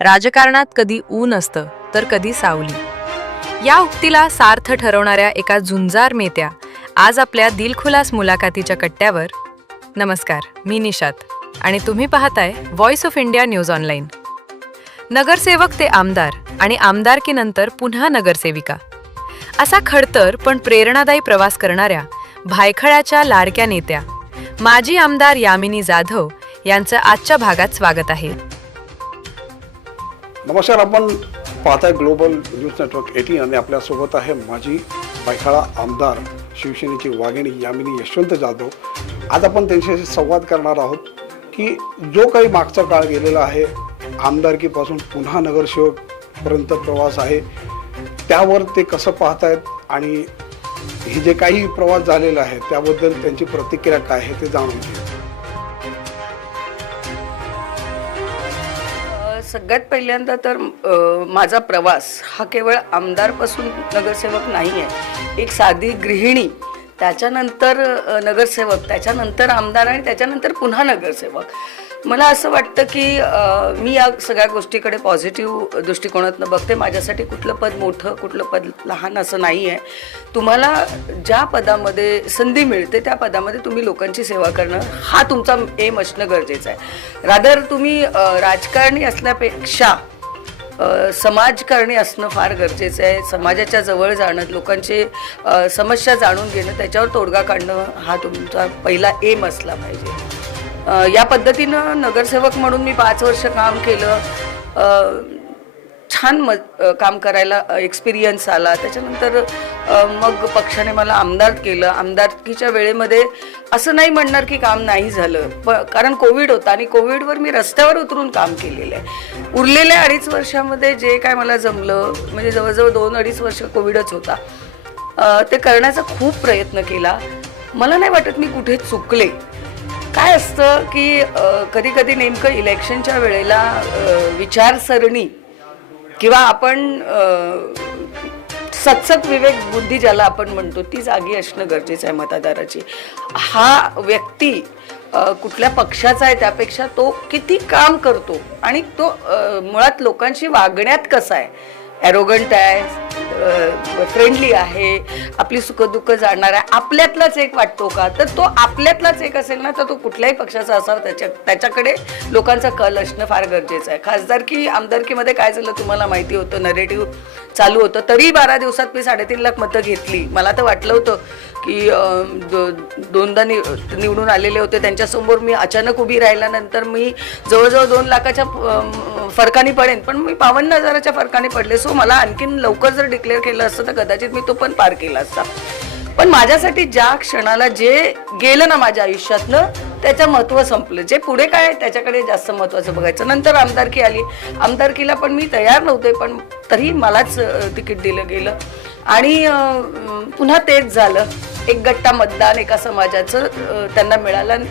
राजकारणात कधी ऊन असतं तर कधी सावली। या उक्तीला सार्थ ठरवणाऱ्या एका झुंजार नेत्या आज आपल्या दिलखुलास मुलाखतीच्या कट्ट्यावर। नमस्कार, मी निशात आणि तुम्ही पाहताय voice of India news online. नगरसेवक ते आमदार आणि आमदारकीनंतर पुन्हा नगरसेविका, असा खडतर पण प्रेरणादायी प्रवास करणाऱ्या भायखळ्याच्या लाडक्या नेत्या माजी आमदार यामिनी जाधव यांचं आजच्या भागात स्वागत आहे। नमस्कार, आपण पाहताय ग्लोबल न्यूज नेटवर्क 18 आणि आपल्यासोबत आहे माजी भायखळा आमदार शिवसेनेची वाघिणी यामिनी यशवंत जाधव। आज आपण त्यांच्याशी संवाद करणार आहोत की जो काही मागचा काळ गेलेला आहे, आमदारकीपासून पुन्हा नगरसेवकपर्यंत प्रवास आहे, त्यावर ते कसं पाहतायत आणि हे जे काही प्रवास झालेला आहे त्याबद्दल त्यांची प्रतिक्रिया काय आहे ते जाणून घेऊ। सगळ्यात पहिल्यांदा तर माझा प्रवास हा केवळ आमदारपासून नगरसेवक नाही आहे। एक साधी गृहिणी, त्याच्यानंतर नगरसेवक, त्याच्यानंतर आमदार आणि त्याच्यानंतर पुन्हा नगरसेवक। मला असं वाटतं की मी या सगळ्या गोष्टीकडे पॉझिटिव्ह दृष्टिकोनातून बघते। माझ्यासाठी कुठलं पद मोठं कुठलं पद लहान असं नाही आहे। तुम्हाला ज्या पदामध्ये संधी मिळते त्या पदामध्ये तुम्ही लोकांची सेवा करणं हा तुमचा एम असणं गरजेचं आहे। रादर तुम्ही राजकारणी असण्यापेक्षा समाजकारणी असणं फार गरजेचं आहे। समाजाच्या जवळ जाणं, लोकांचे समस्या जाणून घेणं, त्याच्यावर तोडगा काढणं हा तुमचा पहिला एम असला पाहिजे। या पद्धतीनं नगरसेवक म्हणून मी 5 वर्ष काम केलं। छान काम करायला एक्सपिरियन्स आला। त्याच्यानंतर मग पक्षाने मला आमदार केलं। आमदारकीच्या वेळेमध्ये असं नाही म्हणणार की काम नाही झालं, कारण कोविड होता आणि कोविडवर मी रस्त्यावर उतरून काम केलेलं आहे। उरलेल्या 2.5 वर्षामध्ये जे काय मला जमलं, म्हणजे जवळजवळ 2-2.5 वर्ष कोविडच होता, ते करण्याचा खूप प्रयत्न केला। मला नाही वाटत मी कुठे चुकले। काय असतं की कधी कधी नेमकं इलेक्शनच्या वेळेला विचारसरणी किंवा आपण सत्सक विवेक बुद्धी ज्याला आपण म्हणतो ती जागी असणं गरजेचं आहे मतदाराची। हा व्यक्ती कुठल्या पक्षाचा आहे त्यापेक्षा तो किती काम करतो आणि तो मुळात लोकांशी वागण्यात कसा आहे, ॲरोगंट आहे, फ्रेंडली आहे, आपली सुखदुःख जाणणार आहे, आपल्यातलाच एक वाटतो का, तर तो आपल्यातलाच एक असेल ना तर तो कुठल्याही पक्षाचा असावा, त्याच्याकडे लोकांचा कल असणं फार गरजेचं आहे। खासदारकी आमदारकीमध्ये काय झालं तुम्हाला माहिती होतं, नरेटिव्ह चालू होतं, तरी 12 दिवसात मी 3.5 लाख मतं घेतली। मला तर वाटलं होतं की दोनदा निवडून आलेले होते, त्यांच्यासमोर मी अचानक उभी राहिल्यानंतर मी जवळजवळ 2 लाखाच्या फरकाने पडेन, पण मी 52,000च्या फरकाने पडले। सो मला आणखीन लवकर जर डिक्लेअर केलं असतं तर कदाचित मी तो पण पार केला असता। पण माझ्यासाठी ज्या क्षणाला जे गेलं ना माझ्या आयुष्यातनं, त्याचं महत्त्व संपलं। जे पुढे काय त्याच्याकडे जास्त महत्त्वाचं बघायचं। नंतर आमदारकी आली। आमदारकीला पण मी तयार नव्हते, पण तरी मलाच तिकीट दिलं गेलं आणि पुन्हा तेच झालं। एक गट्टा मतदान एका समाजाचं त्यांना मिळालं,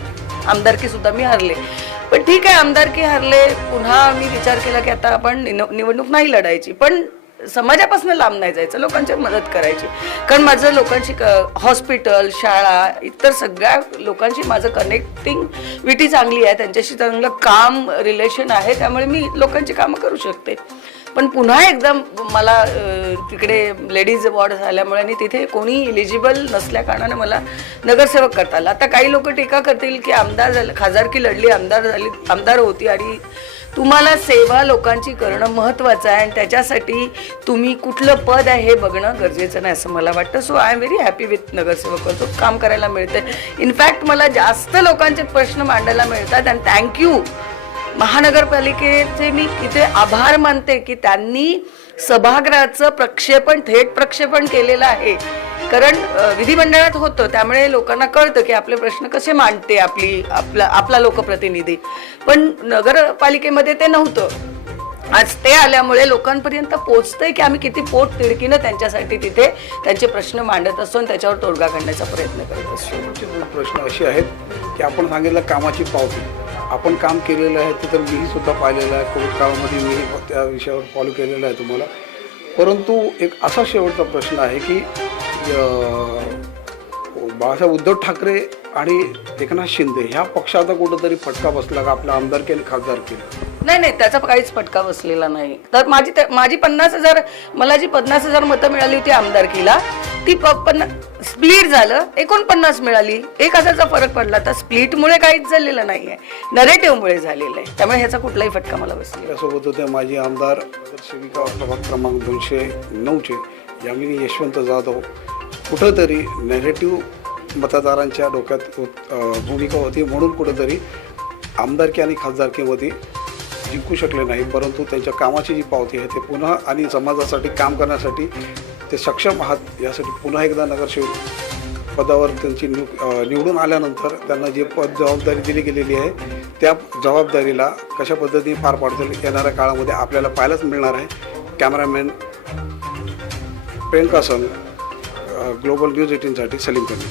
आमदारकीसुद्धा मी हरले। पण ठीक आहे, आमदारकी हरले, पुन्हा मी विचार केला की आता आपण निवडणूक नाही लढायची, पण समाजापासून लांब नाही जायचं, लोकांची मदत करायची। कारण माझं लोकांशी हॉस्पिटल, शाळा, इतर सगळ्या लोकांशी माझं कनेक्टिंगविटी चांगली आहे, त्यांच्याशी चांगलं काम रिलेशन आहे, त्यामुळे मी लोकांची कामं करू शकते। पण पुन्हा एकदा मला तिकडे लेडीज वॉर्ड झाल्यामुळे आणि तिथे कोणी इलिजिबल नसल्या कारणाने मला नगरसेवक करता आला। आता काही लोक टीका करतील की आमदार झालं, खासदारकी लढली, आमदार होती आणि तुम्हाला सेवा लोकांची करणं महत्त्वाचं आहे आणि त्याच्यासाठी तुम्ही कुठलं पद आहे हे बघणं गरजेचं नाही असं मला वाटतं। So I am very happy with नगरसेवक होतो, काम करायला मिळते। इनफॅक्ट मला जास्त लोकांचे प्रश्न मांडायला मिळतात आणि थँक्यू महानगरपालिकेचे मी इथे आभार मानते की त्यांनी सभागृहाचं प्रक्षेपण, थेट प्रक्षेपण केलेलं आहे। कारण विधिमंडळात होतं त्यामुळे लोकांना कळतं की आपले प्रश्न कसे मांडते आपला लोकप्रतिनिधी, पण नगरपालिकेमध्ये ते नव्हतं। आज ते आल्यामुळे लोकांपर्यंत पोचतंय की आम्ही किती पोट तिडकीनं त्यांच्यासाठी तिथे त्यांचे प्रश्न मांडत असतो आणि त्याच्यावर तोडगा काढण्याचा प्रयत्न करत असतो। प्रश्न असे आहेत की आपण सांगितलं कामाची पावती, आपण काम केलेलं आहे ते तर मीही सुद्धा पाहिलेलं आहे। कोविड काळामध्ये मी त्या विषयावर फॉलो केलेलं आहे तुम्हाला। परंतु एक असा शेवटचा प्रश्न आहे की बाळासाहेब उद्धव ठाकरे आणि एकनाथ शिंदे ह्या पक्षाचा कुठंतरी फटका बसला का आपल्या आमदारकी आणि खासदारकीला? नाही, त्याचा काहीच फटका बसलेला नाही. तर माझी 50,000, मला जी 50,000 मतं मिळाली होती आमदारकीला, ती स्प्लिट झालं 49 मिळाली, 1,000चा फरक पडला. तर स्प्लिटमुळे काहीच झालेलं नाहीये, नरेटिव्हमुळे झालेलं आहे. त्यामुळे ह्याचा कुठलाही फटका मला बसला. त्यासोबत होते माजी आमदार सेविका प्रभाग क्रमांक 209चे यामिनी यशवंत जाधव. कुठंतरी नेगेटिव्ह मतदारांच्या डोक्यात भूमिका होती, म्हणून कुठंतरी आमदारकी आणि खासदारकीमध्ये जिंकू शकले नाही. परंतु त्यांच्या कामाची जी पावती आहे ते पुन्हा आणि समाजासाठी काम करण्यासाठी ते सक्षम आहात यासाठी पुन्हा एकदा नगरसेवक पदावर त्यांची निवडून आल्यानंतर त्यांना जी जबाबदारी दिली गेलेली आहे त्या जबाबदारीला कशा पद्धतीने पार पाडतील येणाऱ्या काळामध्ये आपल्याला पाहायलाच मिळणार आहे. कॅमेरामॅन प्रियंका संग, ग्लोबल न्यूज 18साठी सलीम कमी.